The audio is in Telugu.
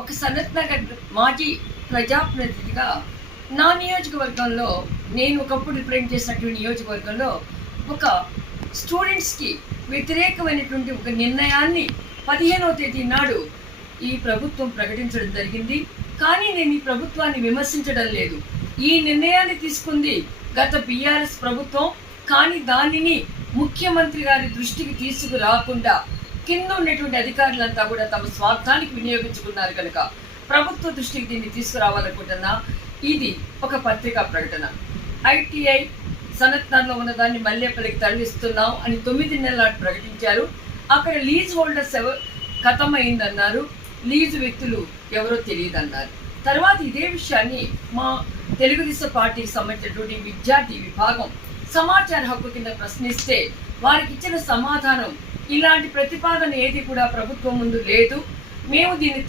ఒక సనత్ నగర్ మాజీ ప్రజాప్రతినిధిగా నా నియోజకవర్గంలో నేను ఒకప్పుడు రిప్రజెంట్ చేసినటువంటి నియోజకవర్గంలో ఒక స్టూడెంట్స్కి వ్యతిరేకమైనటువంటి ఒక నిర్ణయాన్ని 15వ తేదీ నాడు ఈ ప్రభుత్వం ప్రకటించడం జరిగింది. కానీ నేను ఈ ప్రభుత్వాన్ని విమర్శించడం లేదు. ఈ నిర్ణయాన్ని తీసుకుంది గత బీఆర్ఎస్ ప్రభుత్వం. కానీ దానిని ముఖ్యమంత్రి గారి దృష్టికి తీసుకురాకుండా కింద ఉన్నటువంటి అధికారులంతా కూడా తమ స్వార్థానికి వినియోగించుకున్నారు కనుక ప్రభుత్వ దృష్టికి దీన్ని తీసుకురావాలనుకుంటున్నా. ఇది ఒక పత్రికా ప్రకటన. ఐటీఐ సనత్నగర్లో ఉన్నదాన్ని మల్లేపల్లికి తరలిస్తున్నాం అని 9 నెలల నాటి ప్రకటించారు. అక్కడ లీజ్ హోల్డర్స్ ఖతమైందన్నారు. లీజు వ్యక్తులు ఎవరో తెలియదన్నారు. తర్వాత ఇదే విషయాన్ని మా తెలుగుదేశం పార్టీకి సంబంధించినటువంటి విద్యార్థి విభాగం సమాచార హక్కు కింద ప్రశ్నిస్తే వారికి ఇచ్చిన సమాధానం ఇలాంటి ప్రతిపాదన ఏది కూడా ప్రభుత్వం ముందు లేదు, మేము దీన్ని